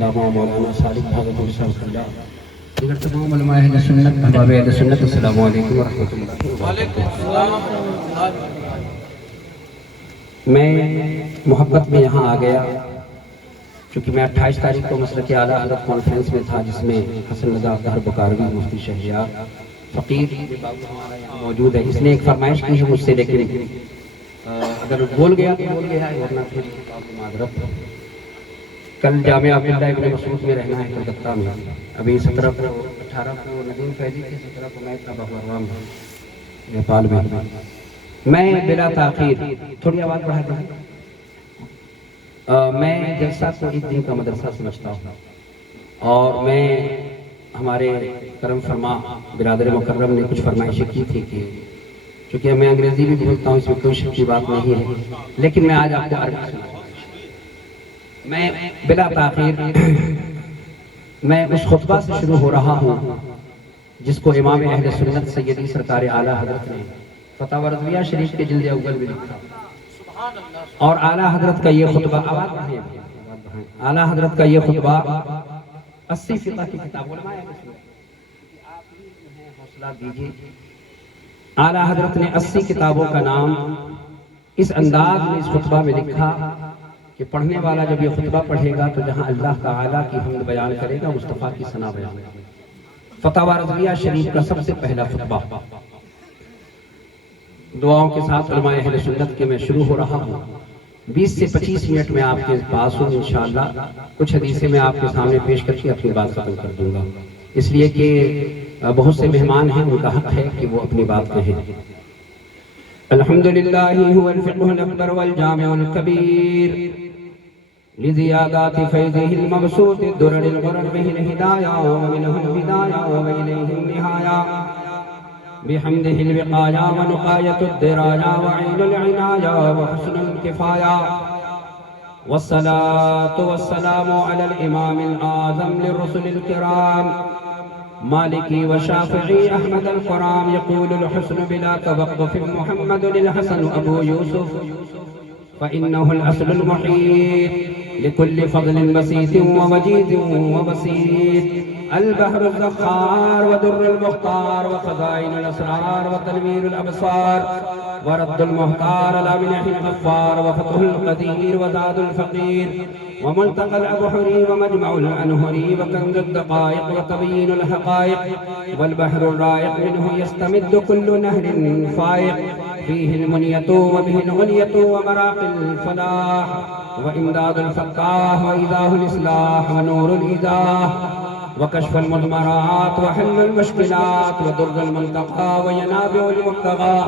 مولانا صالح بھاگت صاحب اللہ دیگر تمام علماء اہل سنت احباب اہل سنت السلام علیکم ورحمۃ اللہ وبرکاتہ۔ میں محبت میں یہاں آ گیا چونکہ میں 28 تاریخ کو مسلک اعلیٰ حضرت کانفرنس میں تھا جس میں حسن رضا اطہر بکاروی مفتی شہریار فقیر ہمارا یہاں موجود ہے۔ اس نے ایک فرمائش کی ہے مجھ سے، لیکن اگر بول گیا تو بول گیا ہے ورنہ پھر معذرت۔ کل جامعہ عبداللہ ابن مسعود میں رہنا ہے کلکتہ میں، ابھی 17 کو 18 کو ندیم فیضی کے 17 کو میں تھا بغوروان میں نیپال میں۔ میں بلا تاخیر تھوڑی آواز بڑھا دیں، میں جلسہ کو ایک دن کا مدرسہ سمجھتا ہوں، اور میں ہمارے کرم فرما برادر مکرم نے کچھ فرمائشیں کی تھی کہ چونکہ میں انگریزی بھی بولتا ہوں، اس میں کوئی شک کی بات نہیں ہے، لیکن میں آج آپ کو عربی سناؤں۔ میں بلا تاخیر میں اس خطبہ سے شروع ہو رہا ہوں جس کو امام اہل سنت سیدی سرکار اعلیٰ حضرت نے فتاوی رضویہ شریف کے جلد اول میں لکھا، اور اعلیٰ حضرت کا یہ خطبہ اعلیٰ حضرت کا یہ خطبہ 80 فقہ کی کتاب حوصلہ دیجیے۔ اعلیٰ حضرت نے 80 کتابوں کا نام اس انداز میں اس خطبہ میں لکھا کہ پڑھنے والا جب یہ خطبہ پڑھے گا تو جہاں اللہ تعالیٰ کی حمد بیان کرے گا، مصطفیٰ کی ثنا بیان کرے گا۔ فتاوی رضویہ شریف کا سب سے پہلا خطبہ دعاؤں کے ساتھ علماء اہل سنت کے میں شروع ہو رہا ہوں۔ 20 سے 25 منٹ میں آپ کے پاس ہوں انشاءاللہ، کچھ حدیثیں میں آپ کے سامنے پیش کر کے اپنی بات ختم کر دوں گا، اس لیے کہ بہت سے مہمان ہیں، ان کا حق ہے کہ وہ اپنی بات کہیں۔ الحمدللہ هو الفقہ الاکبر والجامع الکبیر لزیادات فیضه المبسوط الدرر الغرر به الہدایہ ومنہ البدایہ وإلیہ النہایہ بحمده الوقایہ ونقایت الدرایہ وعین العنایہ وحسن الکفایہ والصلاة والسلام علی الامام الأعظم للرسل الكرام مالکی وشافعی احمد القرام یقول الحسن بلا توقف محمد الحسن ابو یوسف فإنه الأصل المحيط لكل فضل بسيط ووجيد وبسيط البحر الزخار ودر المختار وخزائن الأسرار وتنوير الأبصار ورد المحتار الأمنح الغفار وفتح القدير وزاد الفقير وملتقى الأبحري ومجمع الأنهري وكنز الدقائق وتبيين الحقائق والبحر الرائق منه يستمد كل نهر فائق فيه المنية وبه الغنية ومراقي الفلاح وإمداد الفتاح وإيذاه الإصلاح ونور الإيذاح وكشف المضمرات وحل المشكلات ودر المنتقى وينابع المبتغى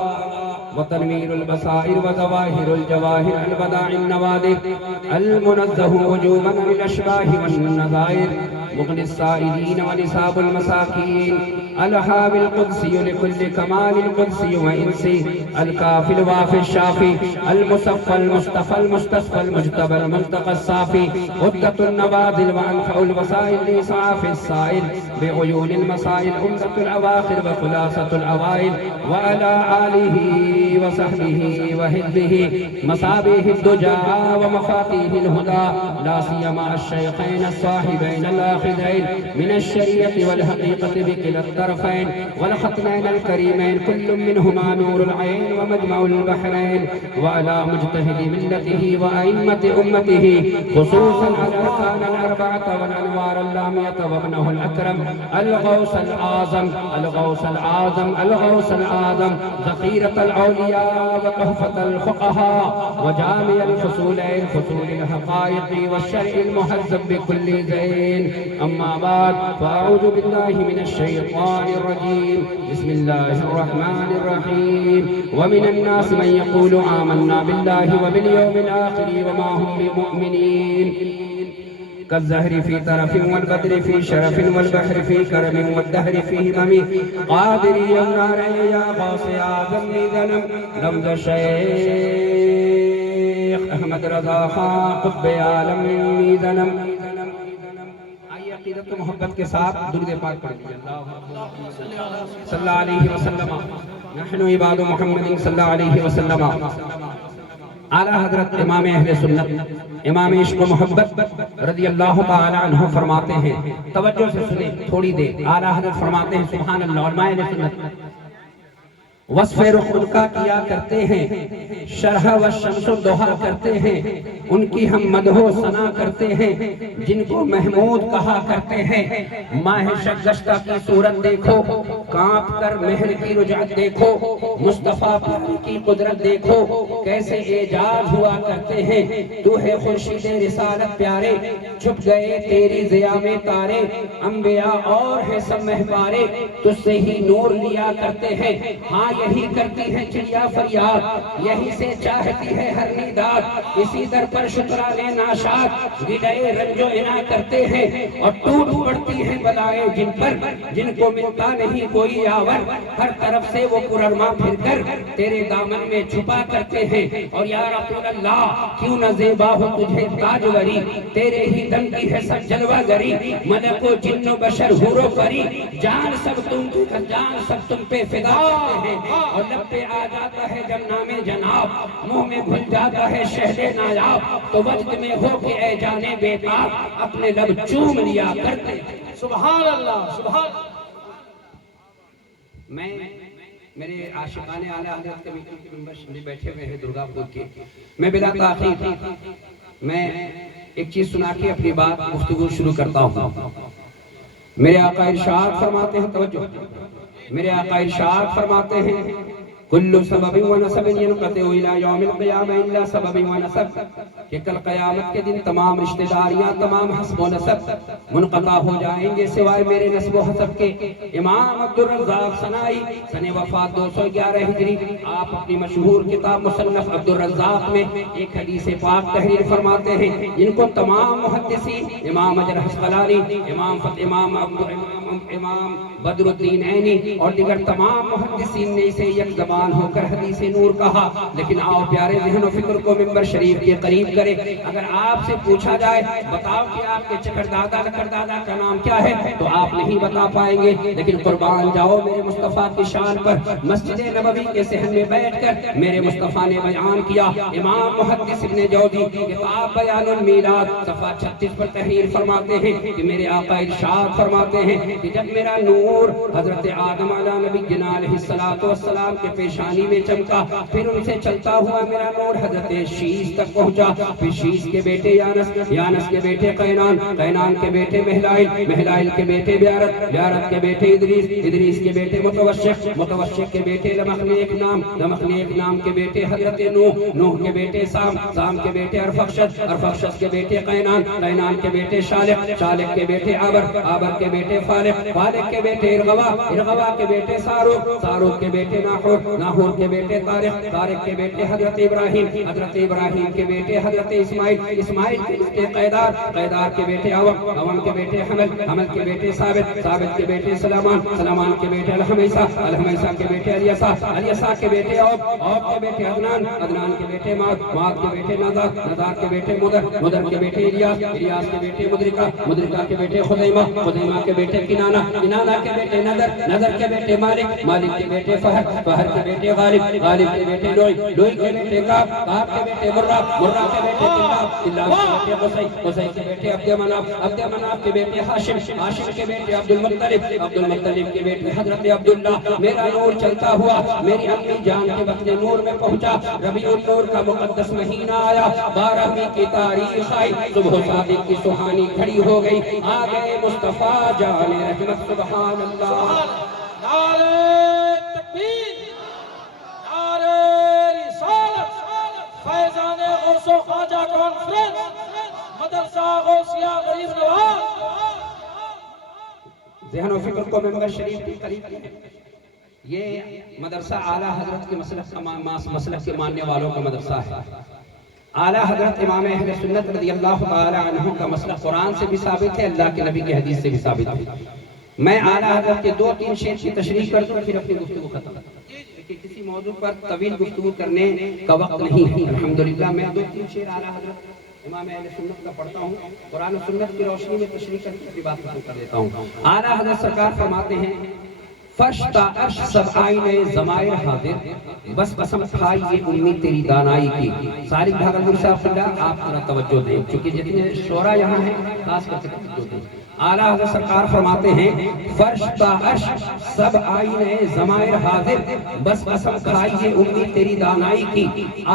وتنوير البصائر وظواهر الجواهر البداع النوادر المنزه وجوبا للأشباه والنظائر مغني السائلين ونساب المساكين الحامي القدسي لكل كمال القدسي وإنسي الكافي الوافي الشافي المصفى المصطفى المستصفى المجتبى الملتقى الصافي غدة النبادل وأنفع الوسائل لإسعاف السائل بعيون المسائل أمزة الأواخر وخلاصة الأوائل وعلى آله وصحبه وحزبه مصابيح الدجى ومفاتيح الهدى لا سيما الشيخين الصاحبين الآخذين من الشريعة والحقيقة بكلا الطرفين والختمين الكريمين كل منهما نور العين ومجمع البحرين وعلى مجتهد ملته وأئمة أمته خصوصا الأركان الأربعة والأنوار اللامية وابنه الأكرم الغوث الأعظم الغوث الأعظم الغوث الأعظم ذخيرة الأولياء وتحفة الفقهاء وجامع الفصولين فصول الحقائق والشرع المهذب بكل زين. أما بعد فأعوذ بالله من الشيطان الرجيم بسم الله الرحمن الرحيم ومن الناس من يقول آمنا بالله وباليوم الآخر وما هم بمؤمنين كالزهر في طرف والبدر في شرف والبحر في كرم والدهر في همم قادر يمنار يا غاص يا ذنبي ذنب لمد الشيخ أحمد رضا خان قطب عالم مني ذنب۔ آئیے عقیدت و محبت کے ساتھ درود پاک پڑھیں صلی اللہ علیہ وسلم نحن عباد محمد صلی اللہ علیہ وسلم۔ اعلیٰ حضرت امام اہل سنت، امام عشق و محبت، رضی اللہ تعالیٰ عنہ فرماتے ہیں، توجہ سے سنیں تھوڑی دیر، اعلیٰ حضرت فرماتے ہیں سبحان اللہ، علماء سنت وصف رخ ان کا کیا کرتے ہیں، شرح و شمس و دوحہ کرتے ہیں، ان کی ہم مدح و ثنا کرتے ہیں، جن کو محمود کہا کرتے ہیں۔ ماہ شگشتہ کی صورت دیکھو، کانپ کر مہر کی رجعت دیکھو، مصطفیٰ پیارے کی قدرت دیکھو، کیسے اعجاز ہوا کرتے ہیں۔ تو ہے خورشید رسالت پیارے، چھپ گئے تیری ضیاء میں تارے، انبیاء اور ہیں سب مہپارے، تجھ سے ہی نور لیا کرتے ہیں۔ ہاں یہی کرتی ہے چڑیا فریاد، یہی سے چاہتی ہے ہر نیداد، اسی در پر شکرانے ناشاد گدائے رنج و عنا کرتے ہیں، اور ٹوٹ پڑتی ہیں بلائیں جن پر، جن کو ملتا نہیں کوئی آور، ہر طرف سے وہ پرارما پھر کر تیرے دامن میں چھپا کرتے ہیں۔ اور یا رسول اللہ کیوں نہ زیبا ہو تجھے تاجوری، تیرے ہی دم کی ہے سب جلوہ گری، ملک و جن و بشر حور و پری، جان سب تم پہ فدا کرتے ہیں۔ اور لب پہ آ جاتا ہے جب نام جناب، منہ میں گھل جاتا ہے شہد نایاب، تو وجد میں ہو کہ اے جانے بے تاب، اپنے لب چوم لیا کرتے ہیں۔ سبحان اللہ، سبحان اللہ۔ میں میرے عاشقان اعلیٰ حضرت کمیٹی کے ممبرز بھی بیٹھے ہوئے ہیں درگا پور کے، میں بلا تاخیر میں ایک چیز سنا کے اپنی بات گفتگو شروع کرتا ہوں۔ میرے آقا ارشاد فرماتے ہیں، توجہ، میرے آقا ارشاد فرماتے ہیں، کل سبب و نسب ینقطع الی یوم القیامہ الا سبب و نسب، کہ کل قیامت کے دن تمام رشتہ داریاں، تمام حسب و نسب منقطع ہو جائیں گے سوائے میرے نسب و حسب کے۔ امام عبدالرزاق صنائی سن وفات 211 ہجری، آپ اپنی مشہور کتاب مصنف عبدالرزاق میں ایک حدیث پاک تحریر فرماتے ہیں، جن کو تمام محدثین، امام اجر حسقلانی، امام بدر الدین عینی اور دیگر تمام محدثین نے اسے یک زبان ہو کر حدیث نور کہا۔ لیکن آؤ پیارے ذہن و فکر کو ممبر شریف کے قریب کرے، اگر آپ سے پوچھا جائے بتاؤ کہ آپ کے چکر دادا لکر دادا کا نام کیا ہے، تو آپ نہیں بتا پائیں گے، لیکن قربان جاؤ میرے مصطفیٰ کی شان پر۔ مسجد نبوی کے صحن میں بیٹھ کر میرے مصطفیٰ نے بیان کیا، امام محدث ابن جوزی کتاب بیان المیلاد صفحہ 36 پر تحریر فرماتے ہیں کہ میرے آقا ارشاد فرماتے ہیں کہ جب میرا نور حضرت آدم علیہ نبی جنا علیہ السلام کے پیشانی میں چمکا، پھر ان سے چلتا ہوا میرا نور حضرت شیش تک پہنچا، پھر شیش کے بیٹے یانس، یانس کے بیٹے قینان، قینان کے بیٹے مہلائل، مہلائل کے بیٹے بیارت، بیارت کے بیٹے ادریس، ادریس کے بیٹے متوشق، متوشق کے بیٹے لمخنیک نام، لمخنیک نام کے بیٹے حضرت نوح، نوح کے بیٹے سام، سام کے بیٹے ارفخشد، ارفخشد کے بیٹے قینان، قینان کے بیٹے شالق، شالق کے بیٹے آبر، آبر کے بیٹے فالق، فالق کے بیٹے ارغوا، ارغوا کے بیٹے ساروق، ساروق کے بیٹے ناحور، ناحور کے بیٹے طارق، طارق کے بیٹے حضرت ابراہیم، حضرت ابراہیم کے بیٹے حضرت اسماعیل، اسماعیل کے بیٹے قیدار، قیدار کے بیٹے عوام، عوام کے بیٹے حمل، حمل کے بیٹے ثابت، ثابت کے بیٹے سلامان، سلامان کے بیٹے الحمیسہ، الحمیسہ کے بیٹے الیسا، الیسا کے بیٹے عوب، عوب کے بیٹے عدنان، عدنان کے بیٹے معد، معد کے بیٹے نادار، نادار کے بیٹے مدر، مدر کے بیٹے الیاس، الیاس کے بیٹے مدرکہ، مدرکہ کے بیٹے خزیمہ، خزیمہ کے بیٹے کنانہ، کنانہ کے بیٹے نظر، نظر کے بیٹے مالک، مالک کے بیٹے فہر، فہر کے بیٹے غالب، غالب کے بیٹے لوئی، لوئی کے بیٹے کعب، کعب کے بیٹے مرہ، مرہ کے بیٹے کلاب، کلاب کے بیٹے قصی، قصی کے بیٹے عبد مناف، عبد مناف کے بیٹے ہاشم، ہاشم کے بیٹے عبد المطلب، عبد المطلب کے بیٹے حضرت عبداللہ۔ میرا نور چلتا ہوا میری امی جان کے وقت نور میں پہنچا، ربیع النور کا مقدس مہینہ آیا، 12ویں کی تاریخ آئی، صبح صادق کی سہانی کھڑی ہو گئی، آ گئے مصطفیٰ جان رحمت، سبحان اللہ۔ نعرہ تکبیر، نعرہ رسالت، فیضان غوث و خواجہ کانفرنس، مدرسہ غوثیہ غریب نواز۔ ذہن و فکر کو ممبر شریف کی قریب ہے، یہ مدرسہ اعلیٰ حضرت کے مسلک کے ماننے والوں کا مدرسہ ہے۔ اعلیٰ حضرت امام اہل سنت رضی اللہ تعالی عنہ کا مسلک قرآن سے بھی ثابت ہے، اللہ کے نبی کی حدیث سے بھی ثابت ہے۔ میں اعلیٰ حضرت کے 2-3 شعر کی تشریح کر دوں پھر اپنی گفتگو ختم کرتا ہوں، کسی موضوع پر طویل گفتگو کرنے کا وقت نہیں ہے۔ الحمدللہ میں 2-3 شعر اعلیٰ حضرت امام اہل سنت کا پڑھتا ہوں، قرآن و سنت کی روشنی میں تشریح کر کے اپنی بات ختم کر دیتا ہوں۔ اعلیٰ حضرت سرکار فرماتے ہیں فرش تا عرش سب آئینے ضمائر حاضر، بس قسم کھائی یہ امید تیری دانائی کی۔ سالک بھاگلپور صاحب سے آپ ذرا توجہ دیں، چونکہ جتنے شعراء یہاں ہیں خاص کر کے توجہ دیں۔ اعلیٰ حضرت سرکار فرماتے ہیں فرش تا عرش سب آئینے ضمائر حاضر، بس قسم کھائی یہ امید تیری دانائی کی۔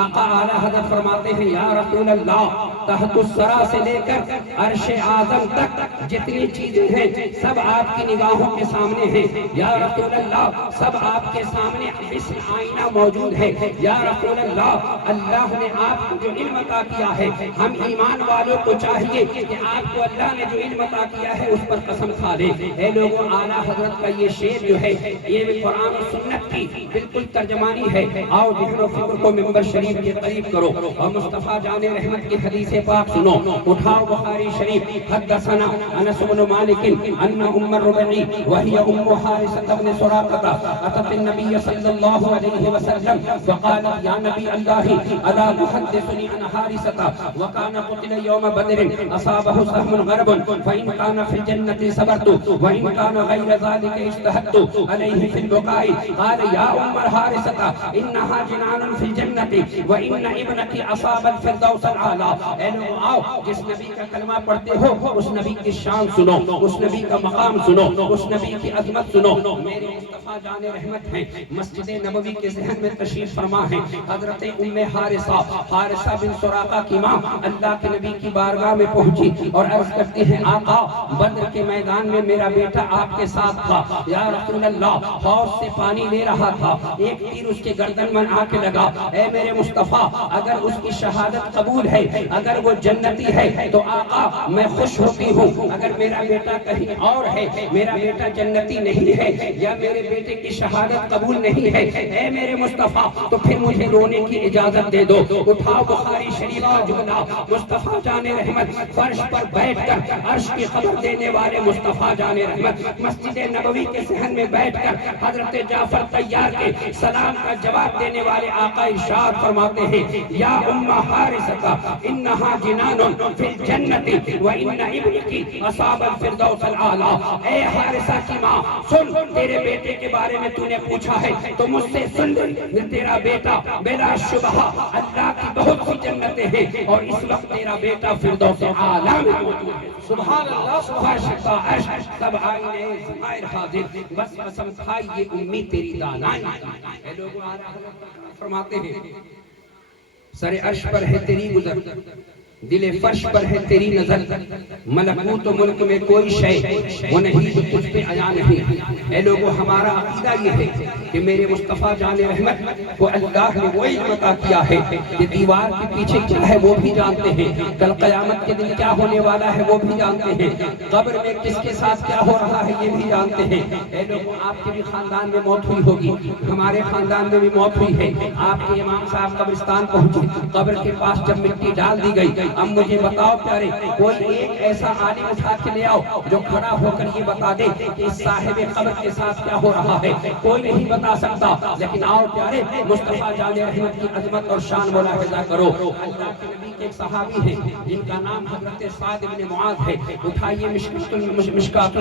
آقا اعلیٰ حضرت فرماتے ہیں یا رسول اللہ، تحت الثری سے لے کر عرش اعظم تک جتنی چیزیں ہیں سب آپ کی نگاہوں کے سامنے ہیں۔ یا رسول اللہ، سب آپ کے سامنے مثل آئینہ موجود ہے۔ یا رسول اللہ، اللہ نے آپ کو جو علم عطا کیا ہے، ہم ایمان والوں کو چاہیے کہ آپ کو اللہ نے جو علم عطا کیا ہے اس پر قسم کھا لیں۔ اے لوگوں، اعلیٰ حضرت کا یہ شعر جو ہے یہ بھی قرآن و سنت کی بالکل ترجمانی ہے۔ آؤ ذہن و فکر کو ممبر شریف کے قریب کرو اور مصطفیٰ جان رحمت کی حدیث پاک سنو۔ اٹھاؤ بخاری شریف، حدثنا انس بن مالک ان ام الربیع وهي ام حارثة بن سراقة اتت النبي صلى الله عليه وسلم فقالت يا نبي الله الا تحدثني عن حارثة وكان قتل يوم بدر اصابه سهم غرب فان كان في الجنة صبرت وان كان غير ذلك اجتهدت عليه في البكاء قال يا ام الحارثة انها جنان في الجنة وان ابنك اصاب الفردوس الاعلى۔ اے لوگوں آؤ، جس نبی کا کلمہ پڑھتے ہو اس نبی کی شان سنو، اس نبی کا مقام سنو، اس نبی کی عظمت سنو۔ میرے مصطفیٰ جان رحمت ہیں، مسجد نبوی کے ذہن میں تشریف فرما ہیں۔ حضرت ام حارثہ بن سراقہ کی ماں اللہ کے نبی کی بارگاہ میں پہنچی اور عرض کرتی ہیں آقا، بدر کے میدان میں میرا بیٹا آپ کے ساتھ تھا۔ یا رسول اللہ، حوض سے پانی لے رہا تھا، ایک تیر اس کے گردن میں آ کے لگا۔ اے میرے مصطفیٰ، اگر اس کی شہادت قبول ہے، اگر وہ جنتی ہے تو آقا میں خوش ہوتی ہوں۔ اگر میرا بیٹا کہیں اور ہے، میرا بیٹا جنتی نہیں ہے یا میرے بیٹے کی شہادت قبول نہیں ہے، اے میرے مصطفیٰ تو پھر مجھے رونے کی اجازت دے دو۔ اٹھاؤ بخاری شریف کا جملہ، مصطفیٰ جان رحمت فرش پر بیٹھ کر عرش کی خبر دینے والے مصطفیٰ جان رحمت مسجد نبوی کے صحن میں بیٹھ کر حضرت جعفر طیار کے سلام کا جواب دینے والے آقا ارشاد فرماتے ہیں یا ام حارثہ انہا جنان فی الجنت وان ابنکی اصاب الفردوس الاعلی۔ اے حارثہ کی ماں، سن، تیرے بیٹے کے بارے میں تو نے پوچھا ہے تو مجھ سے سن لے، تیرا بیٹا بلا شبہ اللہ کی بہت سی جنتیں ہیں اور اس وقت تیرا بیٹا فردوس اعلی میں موجود ہے۔ سبحان اللہ، فرش تا عرش سب آئینے ضمائر حاضر، بس قسم کھائی یہ امید تیری دانائی۔ اے لوگوں، اعلیٰ حضرت فرماتے ہیں سر عرش پر ہے تیری گزر، دل فرش پر ہے تیری نظر، ملکوت و ملک میں کوئی شے وہ نہیں جو تجھ پہ عیاں نہیں۔ اے لوگوں، ہمارا عقیدہ یہ ہے کہ میرے مصطفیٰ جان رحمت کو اللہ نے وہ علم عطا کیا ہے کہ دیوار کے پیچھے کیا ہے وہ بھی جانتے ہیں، کل قیامت کے دن کیا ہونے والا ہے وہ بھی جانتے ہیں، قبر میں کس کے ساتھ کیا ہو رہا ہے یہ بھی جانتے ہیں۔ اے لوگوں، آپ کے بھی خاندان میں موت ہوئی ہوگی، ہمارے خاندان میں بھی موت ہوئی ہے۔ آپ کے امام صاحب قبرستان پہنچے، قبر کے پاس جب مٹی ڈال دی گئی، اب مجھے بتاؤ پیارے، کوئی ایک ایسا عالم اٹھا کے لے آؤ جو کھڑا ہو کر یہ بتا دے کہ اس صاحب قبر کے ساتھ کیا ہو رہا ہے، کوئی نہیں بتا سکتا۔ لیکن آؤ پیارے، مصطفیٰ جان رحمت کی عظمت اور شان ملاحظہ کرو۔ اللہ کے نبی کے ایک صحابی ہیں جن کا نام حضرت سعد بن معاذ ہے۔ اٹھائیے مشکات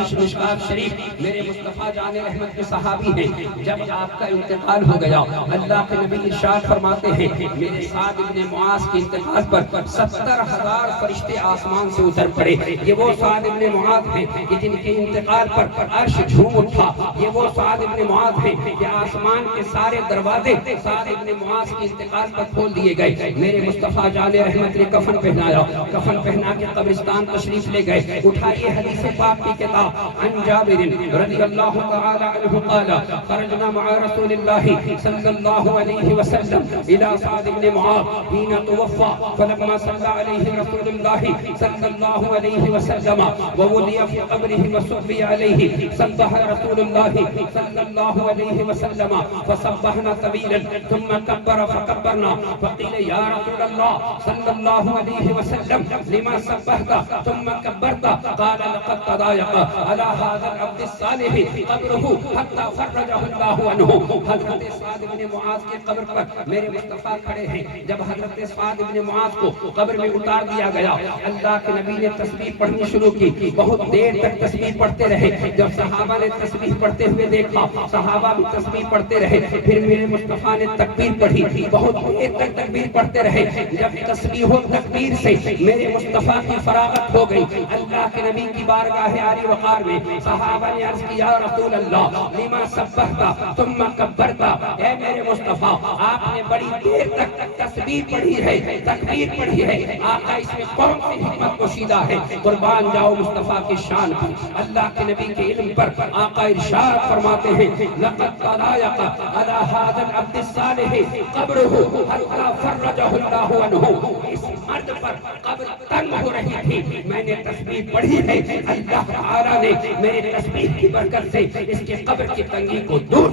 شریف، میرے مصطفیٰ جان رحمت کے صحابی ہیں۔ جب آپ کا انتقال ہو گیا، اللہ کے نبی ارشاد فرماتے ہیں میرے سعد بن معاذ کے انتقال پر 70,000 فرشتے آسمان سے اتر پڑے۔ یہ وہ سعد بن معاذ ہیں کہ جن کے انتقال پر عرش جھوم اٹھا۔ یہ وہ سعد بن معاذ ہیں کہ آسمان کے سارے دروازے سعد بن معاذ کے انتقال پر کھول دیے گئے۔ میرے مصطفیٰ جان رحمت نے کفن پہنایا، کفن پہنا کے قبرستان تشریف لے گئے۔ اٹھائیے حدیث پاک کی کتاب، عن جابر رضی اللہ تعالی عنہ قال خرجنا مع رسول اللہ صلی اللہ علیہ وسلم الى سعد بن معاذ حين توفى فلما صلى عليه رسول الله صلى الله عليه وسلم ووضع في قبره وصلي عليه صبح رسول الله صلى الله عليه وسلم فصبحنا طويلا ثم كبر فكبرنا فقيل يا رسول الله صلى الله عليه وسلم لما صبحت ثم كبرت قال لقد لقد تضايق على هذا العبد الصالح قبره حتى فرجه الله عنه. حضرت سعد بن معاذ کے قبر پر میرے مصطفیٰ کھڑے ہیں. جب حضرت سعد بن معاذ کو قبر میں اتار دیا گیا, اللہ کے نبی نے تسبیح پڑھنی شروع کی. بہت دیر تک تسبیح پڑھتے رہے. جب صحابہ نے تسبیح پڑھتے ہوئے دیکھا, صحابہ بھی تسبیح پڑھتے رہے. پھر میرے مصطفیٰ نے تکبیر پڑھی. بہت دیر تک تکبیر پڑھتے رہے. جب تسبیح و تکبیر سے میرے مصطفیٰ کی فراغت ہو گئی, اللہ کے نبی کی بارگاہ عالی وقار میں صحابہ نے عرض کیا, یا رسول اللہ لما سبحت ثم کبرت. اے میرے مصطفیٰ, آپ نے بڑی دیر تک تسبیح پڑھی ہے, تکبیر پڑھی ہے, آقا اس میں کون سی حکمت پوشیدہ ہے؟ قربان جاؤ مصطفیٰ کی شان پر, اللہ کے نبی کے علم پر. آقا ارشاد فرماتے ہیں, لقد تضايق على هذا العبد الصالح قبره حتى فرجه الله عنه. اس مرد پر قبر تنگ ہو رہی تھی, میں نے تسبیح پڑھی ہے, اللہ تعالیٰ نے میرے تسبیح کی برکت سے اس کے قبر کی تنگی کو دور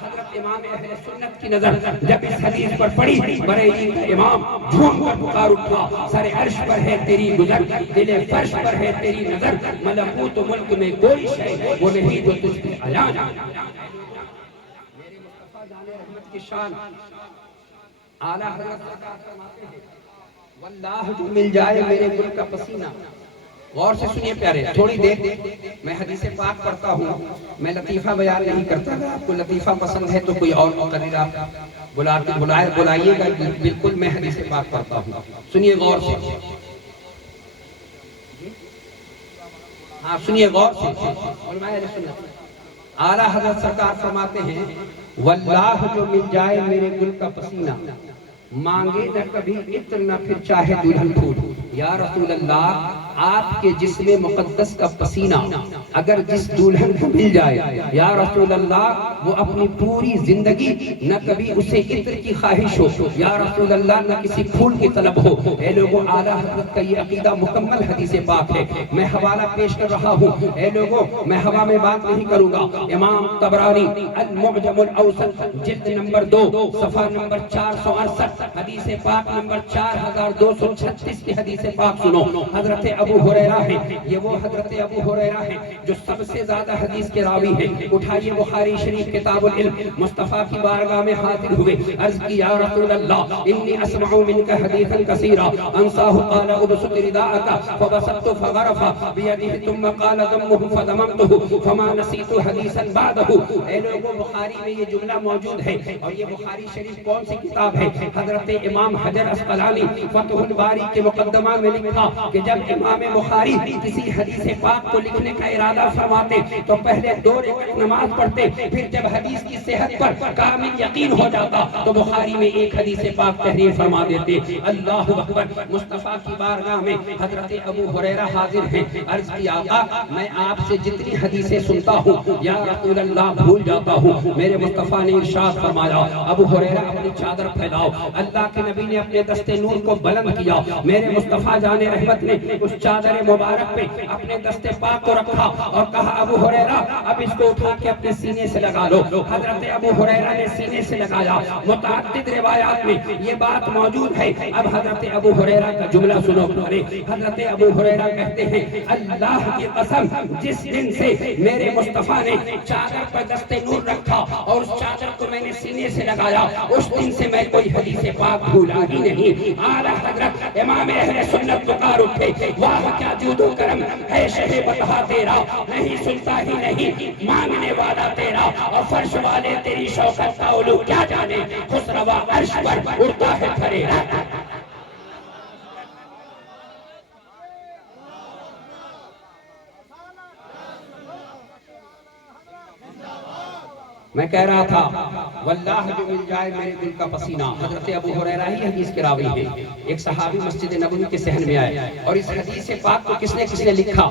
حضرت امام اہل سنت کی نظر جب اس حدیث پر پڑی, بریلی کا امام جھوم کر پکار اٹھا, سر عرش پر ہے تیری گزر, دل فرش پر ہے تیری نظر, ملکوت و ملک میں کوئی شے وہ نہیں جو تجھ پہ عیاں. میرے مصطفیٰ جان رحمت کی شان اعلیٰ حضرت فرماتے ہیں, واللہ جو مل جائے میرے گل کا پسینہ. غور سے سنیے پیارے, تھوڑی دیر میں حدیث پاک پڑھتا ہوں, میں لطیفہ بیان نہیں کرتا. اگر آپ کو لطیفہ پسند ہے تو کوئی اور مقرر آپ بلائیے گا. بالکل میں حدیث پاک پڑھتا ہوں, سنیے غور سے. ہاں سنیے غور سے. علماء اہل سنت اعلیٰ حضرت سرکار فرماتے ہیں, واللہ جو مل جائے میرے گل کا پسینہ, مانگے نہ کبھی عطر نہ پھر چاہے دلہن پھول. یا رسول اللہ, آپ کے جسم مقدس کا پسینہ اگر جس دلہن کو مل جائے, یا رسول اللہ, وہ اپنی پوری زندگی نہ کبھی اسے عطر کی خواہش ہو, یا رسول اللہ, نہ کسی پھول کی طلب ہو. اے لوگوں, اعلیٰ حضرت کا یہ عقیدہ مکمل حدیث پاک ہے. میں حوالہ پیش کر رہا ہوں. اے لوگوں, میں ہوا میں بات نہیں کروں گا. امام طبرانی المعجم الاوسط جلد نمبر 2 صفحہ نمبر 468 حدیث پاک نمبر 4236 کی حدیث پاک سنو. حضرت ابو ہریرہ ہے, یہ وہ حضرت ابو ہریرہ ہے جو سب سے زیادہ حدیث کے راوی ہیں. اٹھائیے بخاری شریف کتاب العلم, مصطفیٰ کی بارگاہ میں حاضر ہوئے, عرض کی, یا رسول اللہ انی اسمع منک حدیثا کثیرا انصاہ قال ابسط رداءک فبسطت فغرف بیدہ ثم قال ضمه فضممته فما نسیت حدیثا بعدہ. اے لوگوں, بخاری میں یہ جملہ موجود ہے, اور یہ بخاری شریف کون سی کتاب ہے؟ حضرت امام حجر اسقلانی فتح الباری کے مقدمہ میں لکھا کہ جب امام بخاری کسی حدیث پاک کو لکھنے کا ارادہ فرماتے تو پہلے 2 رکعت نماز پڑھتے, پھر جب حدیث کی صحت پر کامل یقین ہو جاتا تو بخاری میں ایک حدیث پاک تحریر فرما دیتے. اللہ اکبر. مصطفیٰ کی بارگاہ میں حضرت ابو ہریرہ حاضر ہیں. عرض کی, آقا میں آپ سے جتنی حدیثیں سنتا ہوں یا رسول اللہ بھول جاتا ہوں. میرے مصطفیٰ نے ارشاد فرمایا, ابو ہریرہ اپنی چادر پھیلاؤ. اللہ کے نبی نے اپنے دست نور کو بلند کیا. میرے مصطفیٰ جان رحمت نے اس چادر مبارک پہ اپنے دست پاک کو رکھا اور کہا, ابو ہریرہ اب اس کو اٹھا کے اپنے سینے سے لگا لو. حضرت ابو ہریرہ نے سینے سے لگایا. متعدد روایات میں یہ بات موجود ہے. اب حضرت ابو ہریرہ کا جملہ سنو. حضرت ابو ہریرہ کہتے ہیں, اللہ کی قسم, جس دن سے میرے مصطفیٰ نے چادر پر دست نور رکھا اور اس چادر کو میں نے سینے سے لگایا, اس دن سے میں کوئی حدیث پاک بھولا ہی نہیں. اعلیٰ حضرت امام اہل سنت پکار اٹھے, واہ کیا جود و کرم ہے شہ بطحا تیرا, نہیں سنتا ہی نہیں مانگنے والا تیرا, اور فرش والے تیری شوکت کا علو کیا جانے, خسروا عرش پر اڑتا ہے پھریرا. میں کہہ رہا تھا واللہ جو مل جائے میرے دل کا پسینہ. حضرت ابو ہریرہ ہی حدیث کے راوی ہیں. ایک صحابی مسجد نبوی کے صحن میں آئے اور اس حدیث پاک کو کس نے لکھا.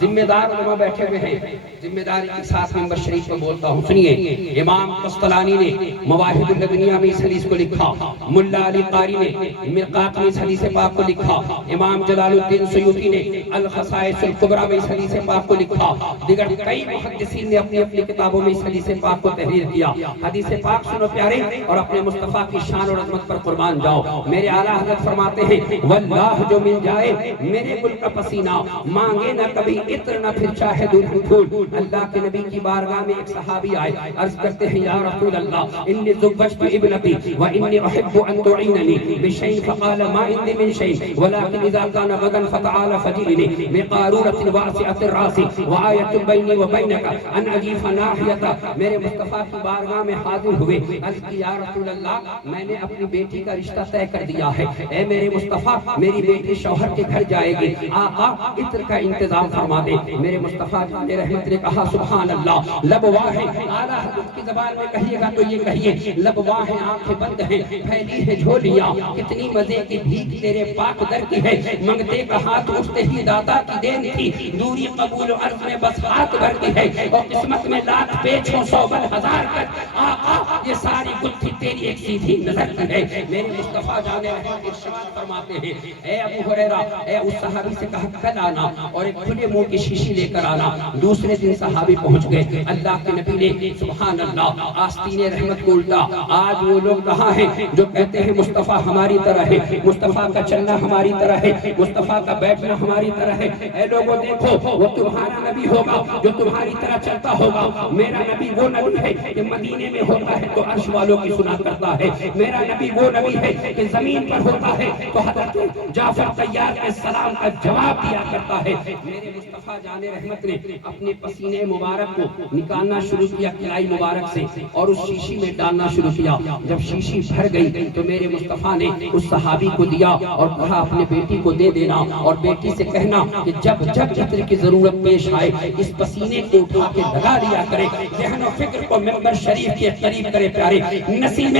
ذمہ دار علماء بیٹھے ہوئے ہیں, ذمہ داری کے ساتھ ممبر شریف کو بولتا ہوں, سنیے. امام قسطلانی نے مواہب اللدنیہ میں اس حدیث کو لکھا. ملا علی قاری نے مرقات میں اس حدیث پاک کو لکھا. امام جلال الدین سیوطی نے الخصائص الکبریٰ میں اس حدیث پاک کو لکھا. دیگر کئی محدثین نے اپنی اپنی کتابوں میں اس حدیث پاک کو تحریر کیا. حدیث پاک سنو پیارے اور اپنے مصطفیٰ کی شان اور عظمت پر قربان جاؤ. میرے اعلیٰ حضرت فرماتے ہیں واللہ جو مل جائے میرے ملک کا پسینہ مانگے نہ کبھی عطر نہ پھر چاہے دودھ پھول. اللہ کے نبی کی بارگاہ میں ایک صحابی آئے, عرض کرتے ہیں یا رسول اللہ انی زوجت ابنتی وانی احب ان تعیننی بشیء فقال ما عندي من شيء ولكن اذا كان غدا فتعال فجئني بقارورة واسعة الراس وآية بيني وبينك ان اجيف ناحية. میرے مصطفیٰ کی بارگاہ میں حاضر ہوئے, عرض کی یا رسول اللہ میں نے اپنی بیٹی کا رشتہ طے کر دیا ہے, اے میرے مصطفیٰ میری بیٹی شوہر کے گھر جائے گی, آقا عطر کا انتظام فرما دے. میرے مصطفیٰ نے رحمت نے کہا سبحان اللہ, لب واہ اعلیٰ حضرت کی زبان میں کہیے گا تو یہ کہیے لب واہ آنکھیں بند ہیں پھیلی ہے جھولیاں, کتنی مزے کی بھیک تیرے پاک در کی ہے, منگتے کا ہاتھ اٹھتے ہی داتا کی دین تھی, دوری قبول و عرض میں بس ہاتھ بھرتی ہے, اور قسمت میں لاکھ پیچھوں 100,000 کر آقا یہ ساری گتھی تیری ایک سیدھی نظر کی ہے. میرے مصطفیٰ جان رحمت ارشاد فرماتے ہیں اے ابو ہریرہ, اے اس صحابی سے کہا کل آنا اور ایک کھلے منہ کی شیشی لے کر آنا. دوسرے دن صحابی پہنچ گئے, اللہ کے نبی نے سبحان اللہ آستین رحمت کو الٹا. آج وہ لوگ کہاں ہیں جو کہتے ہیں مصطفیٰ ہماری طرح ہے, مصطفیٰ کا چلنا ہماری طرح ہے, مصطفیٰ کا بیٹھنا ہماری طرح ہے. اے لوگوں دیکھو وہ تمہارا نبی ہوگا جو تمہاری طرح چلتا ہوگا, میرا نبی وہ نبی ہے کہ مدینے میں ہوتا ہے تو عرش والوں کی سنا کرتا ہے, میرا نبی وہ نبی ہے کہ زمین پر ہوتا ہے تو حضرت جعفر طیار کے سلام کا جواب دیا کرتا ہے. میرے مصطفیٰ جان رحمت نے اپنے پسینے مبارک کو نکالنا شروع کیا کلائی مبارک سے اور اس شیشی میں ڈالنا شروع کیا. جب شیشی بھر گئی تو میرے مصطفیٰ نے اس صحابی کو دیا اور کہا اپنے بیٹی کو دے دینا اور بیٹی سے کہنا کہ جب جب عطر کی ضرورت پیش آئے اس پسینے کو اٹھا کے لگا دیا کرے, ذہن و فکر کو ممبر شریف کے قریب کرے. پیارے نسیم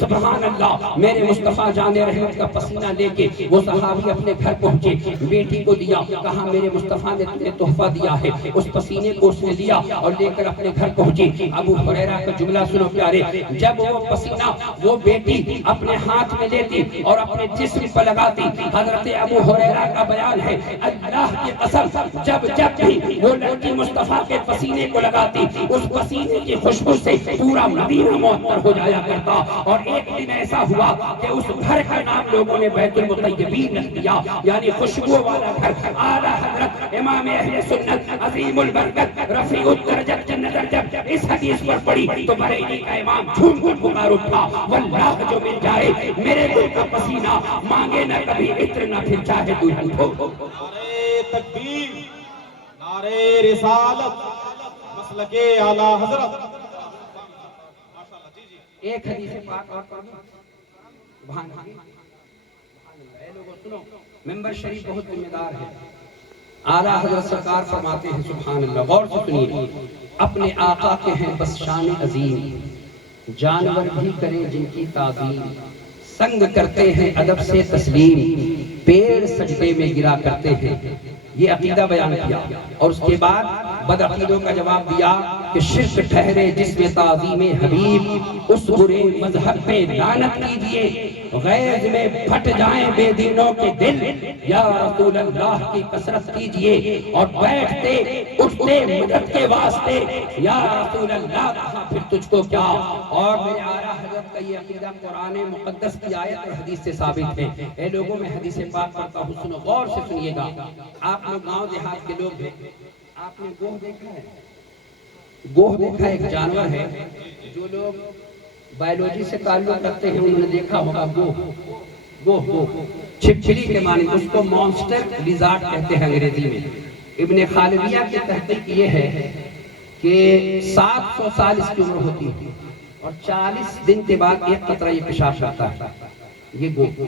سبحان اللہ میرے مصطفیٰ جان رحمت کا پسینہ لے کے وہ صحابی اپنے گھر پہنچے, بیٹی کو دیا, کہا میرے مصطفیٰ نے تمہیں تحفہ دیا ہے. اس پسینے کو اس نے لیا اور لے کر اپنے گھر پہنچی. ابو ہریرہ کا جملہ سنو پیارے, جب وہ پسینہ وہ بیٹی اپنے ہاتھ میں لیتی اور اپنے جسم پر لگاتی, حضرت ابو ہریرہ کا بیان ہے اللہ کی قسم جب جب بھی وہ لڑکی مصطفیٰ کے پسینے کو لگاتی اس پسینے کی خوشبو سے پورا مدینہ معطر ہو جایا کرتا. اور ایک دن ایسا ہوا کہ اس گھر کا نام لوگوں نے بیت المطیبین رکھ دیا, یعنی خوشبو والا گھر. اعلیٰ حضرت امام اہل سنت عظیم البرکت رفیع الدرجت جنت جب اس حدیث پر پڑی تو بریلی کا امام جھوم کر پکار اٹھا واللہ جو مل جائے میرے دل کا پسینہ مانگے نہ کبھی عطر نہ پھر چاہے دودھ ہو. نعرے تکبیر, نعرے رسالت, مسلک اعلیٰ حضرت. ایک حدیث پاک اور پڑھو سبحان اللہ. اے لوگوں سنو, ممبر شریف بہت ذمہ دار ہے. اعلیٰ حضرت سرکار فرماتے ہیں سبحان اللہ, غور سے سنیے, اپنے آقا کے ہیں بس شان عظیم, جانور بھی کریں جن کی تعظیم, سنگ کرتے ہیں ادب سے تسلیم, پیڑ سجدے میں گرا کرتے ہیں. یہ عقیدہ بیان کیا اور اس کے بعد بدعقیدوں کا جواب دیا کہ شرک ٹھہرے جس میں تعظیم حبیب, اس برے مذہب پہ لعنت کیجئے, غیظ میں پھٹ جائیں بے دینوں کے دل, یا رسول اللہ کی کثرت کیجئے اور بیٹھتے اٹھتے مدد کے واسطے, یا رسول اللہ کہا پھر تجھ کو کیا. اور میرے اعلیٰ حضرت کا یہ عقیدہ قرآن مقدس کی آیت اور حدیث سے ثابت ہے. اے لوگوں میں حدیث پاک پڑھتا ہوں, سنو غور سے سنیے گا. آپ لوگ گاؤں دیہات کے لوگ ہیں, آپ نے گوہ دیکھا ہے؟ گوہ دیکھا ایک جانور ہے, جو لوگ بائیولوجی سے تعلق رکھتے ہیں انہوں نے دیکھا ہوگا گوہ چھپچھلی کے معنی, اس کو مانسٹر لیزارڈ کہتے ہیں انگریزی میں. ابن خالدیہ کی تحقیق یہ ہے کہ 700 سال اس کی عمر ہوتی ہے اور 40 دن کے بعد ایک قطرہ یہ پیشاب کرتا ہے. یہ گوہ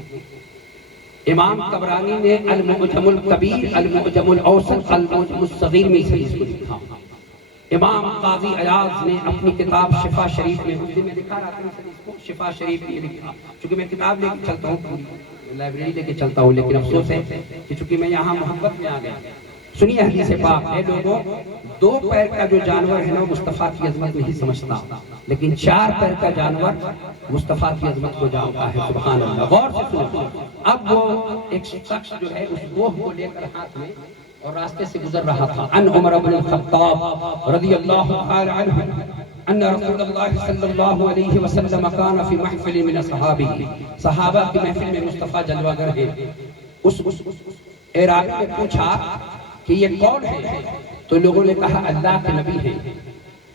امام طبرانی نے المعجم الکبیر, المعجم الاوسط, المعجم الصغیر میں اس حدیث کو لکھا. امام قاضی عیاض نے اپنی کتاب شفا شریف میں, اردو میں دکھا رہا تھا اس حدیث کو, شفا شریف میں لکھا. چونکہ میں کتاب لے کے چلتا ہوں, لائبریری لے کے چلتا ہوں, لیکن افسوس ہے کہ چونکہ میں یہاں محبت میں آ گیا. سنیے حدیث پاک. اے لوگوں, 2 پیر کا جو جانور ہے نا وہ مصطفیٰ کی عظمت نہیں سمجھتا, لیکن 4 پیر کا جانور مصطفیٰ کی عظمت کو جانتا ہے. سبحان اللہ. غور سے سنو. اب وہ ایک شخص جو ہے اس گوہ کو لے کر ہاتھ میں اور راستے سے گزر رہا تھا. ان عمر بن الخطاب رضی اللہ تعالی عنہ ان رسول اللہ صلی اللہ علیہ وسلم کان فی محفل من صحابہ، صحابہ کی محفل میں مصطفیٰ جلوہ گر ہے۔ اس اعرابی نے پوچھا کہ یہ کون ہے؟ تو لوگوں نے کہا اللہ کے نبی ہیں۔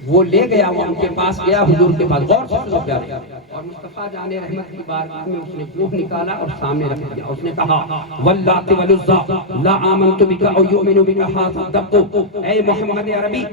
وہ لے گیا، وہ ان کے پاس گیا، حضور کے پاس، غور سے سنو پیارے، اور مصطفیٰ جان رحمت کی بارگاہ میں اس نے گوہ نکالا اور سامنے رکھ دیا۔ اس نے کہا واللات والعزی لا آمنت بک او یؤمن بک ھذا الدق، اے محمد عربی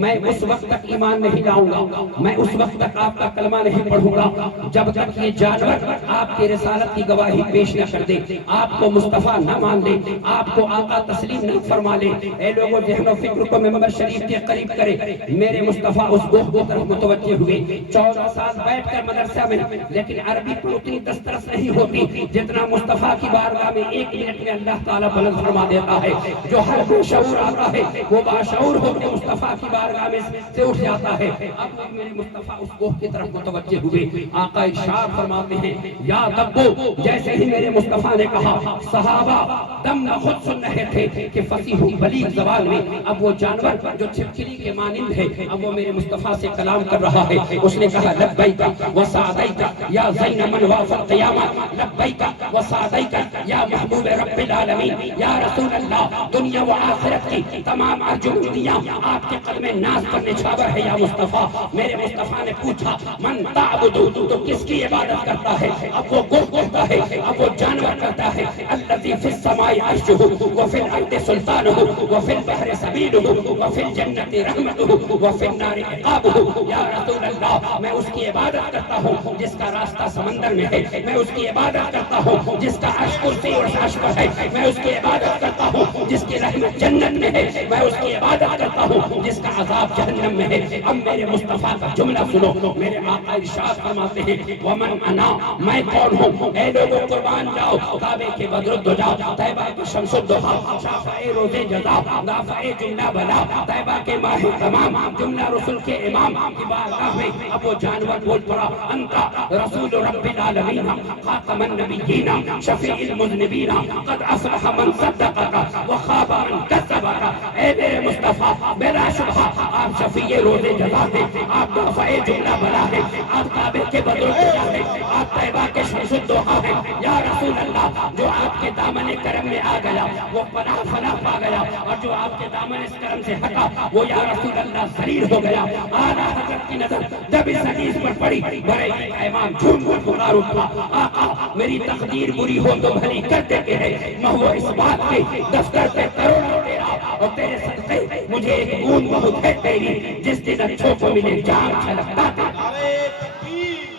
میں اس وقت تک ایمان نہیں لاؤں گا، میں اس وقت تک آپ کا کلمہ نہیں پڑھوں گا جب تک یہ جانور آپ کی رسالت کی گواہی پیش نہ کر دے، آپ کو مصطفیٰ نہ مان لے، آپ کو آقا تسلیم نہ فرما لے۔ اے لوگوں ذہن و فکر کو ممبر شریف کے قریب کرے۔ میرے مصطفیٰ اس گوہ کی طرف متوجہ ہوئے۔ 14 سال بیٹھ کر مدرسہ میں، لیکن عربی پر اتنی دسترس نہیں ہوتی جتنا مصطفیٰ کی بارگاہ میں 1 منٹ میں اللہ تعالیٰ بلند فرما دیتا ہے۔ جو ہر بے شعور آتا ہے وہ باشعور ہو کے مصطفیٰ کی بارگاہ میں سے اٹھ جاتا ہے۔ اب میرے مصطفیٰ اس گوہ کی طرف متوجہ ہوئے۔ آقا ارشاد فرماتے ہیں یا دبو، جیسے ہی میرے مصطفیٰ نے کہا صحابہ دم نہ خود سن رہے تھے کہ فصیح بلیغ زبان میں اب وہ جانور جو چھپکلی کے مانند ہے اب وہ میرے مصطفیٰ سے کلام کر رہا ہے۔ اس نے کہا لبیک وسعدیک یا زین من واف القیامہ، لبیک وسعدیک یا محبوب رب العالمین، یا رسول اللہ دنیا و آخرت کی تمام ارجمندیاں آپ کے قدم ناز پر نچھاور ہے یا مصطفیٰ۔ میرے مصطفیٰ نے پوچھا من تعبد، تو کس کی عبادت کرتا ہے؟ اب وہ گوہ کرتا ہے، اب وہ جانور کرتا ہے۔ الذی فی السماء عرشہ وفی الارض سلطانہ وفی البحر سبیلہ وفی الجنۃ رحمتہ وفی النار عقابہ۔ یا رسول اللہ میں اس کی عبادت کرتا ہوں جس کا راستہ سمندر میں ہے، میں اس کی عبادت کرتا ہوں جس کا عرش کرسی اور عرش پر ہے، میں اس کی عبادت کرتا ہوں جس کی رحمت جنت میں ہے، میں اس کی عبادت کرتا ہوں جس کا عذاب جہنم میں ہے۔ اب میرے مصطفیٰ کا جملہ سنو، میرے آقا ارشاد فرماتے ہیں ومن انا، میں کون ہوں؟ اے لوگوں قربان جاؤ، کعبے کے بدرد ہو جاؤ، طیبہ کے شمس الضحیٰ، شافع روز جزا، دافع جملہ بلا، طیبہ کے ماہ تمام، جملہ رسول کے امام کی بارگاہ میں اب وہ جانور بول پڑا انتا رسول رب العالمین خاتم النبیین شفیع المذنبین قد افلح من صدقک وخاب من کذبک۔ اے میرے مصطفیٰ بلا شبہ آپ شفیع روز جزا ہیں، آپ دافع جملہ بلا ہیں، آپ کعبے کے بدر جزا ہیں، آپ طیبہ کے شمس الضحیٰ ہیں۔ یا رسول اللہ جو آپ کے دامن کرم میں آ گیا وہ پناہ فنا پا گیا، اور جو آپ کے دامن اس کرم سے ہٹا وہ یا رسول اللہ ذلیل ہو گیا۔ آلہ حضرت کی نظر جب اس حدیث پر پڑی، بریلی کا امام جھوم کر پکار اٹھا آقا میری تقدیر بری ہو تو بھلی کر دیتے ہیں، محو اس بات کے دفتر پہ کروڑوں تیرا، اور تیرے صدقے مجھے ایک بوند بہت ہے تیری، جس دن اچھوں کو ملے جان چھلکتا تھا۔ نعرہ تکبیر،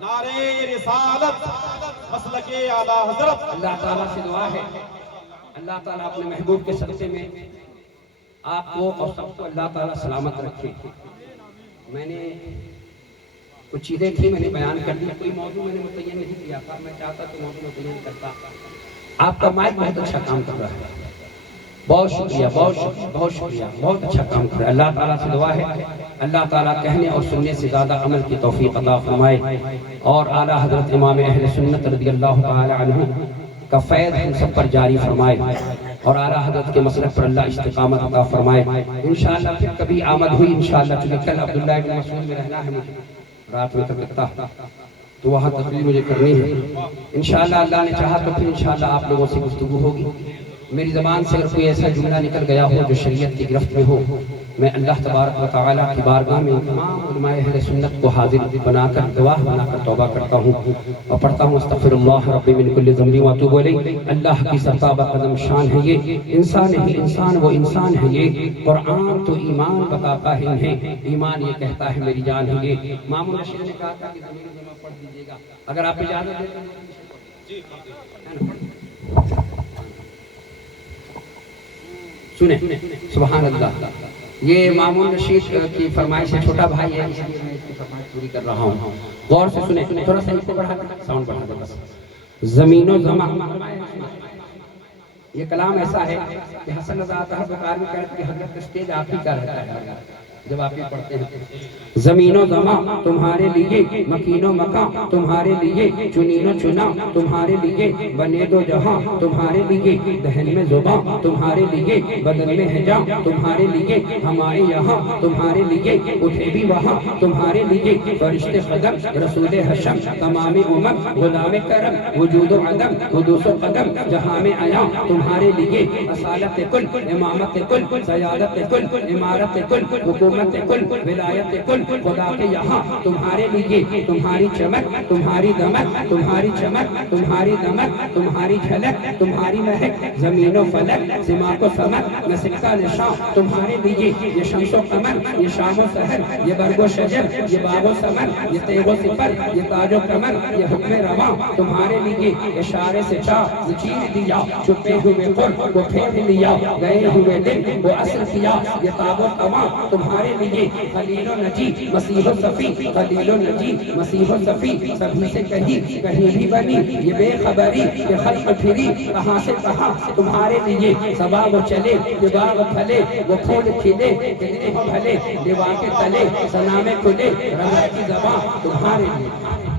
نعرہ رسالت، مسلک اعلیٰ حضرت۔ اللہ تعالیٰ سے دعا ہے اللہ تعالیٰ اپنے محبوب کے صدقے میں آپ کو اور سب کو اللہ تعالیٰ سلامت رکھے۔ میں نے کچھ چیزیں تھی میں نے بیان کر دی، کوئی موضوع میں نے متعین نہیں کیا تھا، میں چاہتا تو موضوع متعین کرتا۔ آپ کا مائک بہت اچھا کام کر رہا ہے، بہت شکریہ، بہت شکریہ، بہت شکریہ، بہت اچھا کام کر رہا ہے۔ اللہ تعالیٰ سے دعا ہے اللہ تعالیٰ کہنے اور سننے سے زیادہ عمل کی توفیق عطا فرمائے، اور اعلیٰ حضرت امام اہل سنت رضی اللہ تعالی عنہ کا فیض ہم سب پر جاری فرمائے، اور اعلیٰ حضرت کے مسلک پر اللہ استقامت عطا فرمائے۔ انشاءاللہ پھر کبھی آمد ہوئی انشاءاللہ، چونکہ کل عبداللہ بن مسعود میں رہنا ہے مجھے، رات میں تک تو وہاں تقریر مجھے کرنی ہے انشاءاللہ، اللہ نے چاہا تو پھر انشاءاللہ آپ لوگوں سے گفتگو ہوگی۔ میری زبان سے اگر کوئی ایسا جملہ نکل گیا ہو جو شریعت کی گرفت میں ہو، میں اللہ تبارک و تعالیٰ کی بارگاہ میں تمام علماء اہل سنت کو حاضر بنا کر گواہ بنا کر توبہ کرتا ہوں اور پڑھتا ہوں استغفر اللہ ربی من کل ذنب واتوب الیہ۔ اللہ کی سرتابہ قدم شان ہے یہ، انسان ہی انسان وہ انسان ہے یہ، قرآن تو ایمان بتاتا ہے انہیں، ایمان یہ کہتا ہے میری جان ہے یہ۔ مامون رشید نے کہا تھا کہ زمین و زمان پڑھ دیجیے گا، اگر آپ اجازت دیتے ہیں سنیں سبحان اللہ۔ یہ مامون رشید کی فرمائش ہے، چھوٹا بھائی ہے اس لیے میں اس کی فرمائش پوری کر رہا ہوں، غور سے سنیں، تھوڑا سا اس کو بڑھا دیں، ساؤنڈ بڑھا دیں بس۔ زمین و زمان، یہ کلام ایسا ہے کہ حسن رضا طاہر بکار میں کہتے ہیں کہ حضرت اسٹیج آپ ہی کا رہتا ہے، جب آپ یہ پڑھتے ہیں زمین و زمان تمہارے لیے، مکین و مکان تمہارے لیے، چنین و چنا تمہارے لیے، بنے دو جہاں تمہارے لیے، دہن میں زبان تمہارے لیے، بدن میں حجام تمہارے لیے، ہمارے یہاں تمہارے لیے، اٹھے بھی وہاں تمہارے لیے، فرشتے قدم رسول حشم تمام امم غلام کرم وجود و عدم حدوث و قدم جہاں میں آیا تمہارے لیے، اصالت کل امامت کل سیادت کل امارت کل حکومت کل ولایت کل خدا کے یہاں تمہارے لیے، تمہاری چمک تمہاری دمک تمہاری چمک تمہاری دمک تمہاری جھلک تمہاری مہک، زمین و فلک سماق و سمک نہ سکہ نشان تمہارے لیے، یہ شمس و قمر یہ شام و سحر یہ برگ و شجر یہ باغ و ثمر یہ تیغ و سپر یہ تاج و کمر یہ حکم رواں تمہارے لیے، اشارے سے چاہ وہ چیر دیا، چھپے ہوئے قرب وہ پھیر لیا، گئے ہوئے دن وہ اثر کیا، یہ تاب و تواں تمہارے لیے، خلیل و نجی مسیح و صفی خلیل و نجی مسیح و صفی سبھی سے کہیں بھی بنی یہ بے خبری کہ خلق پھری کہاں سے کہاں تمہارے لیے، صبا وہ چلے یہ باغ پھلے وہ پھول کھلے کتنے ہو بھلے دیوا کے تلے سنا میں کھلے رحمت کی زباں تمہارے لیے۔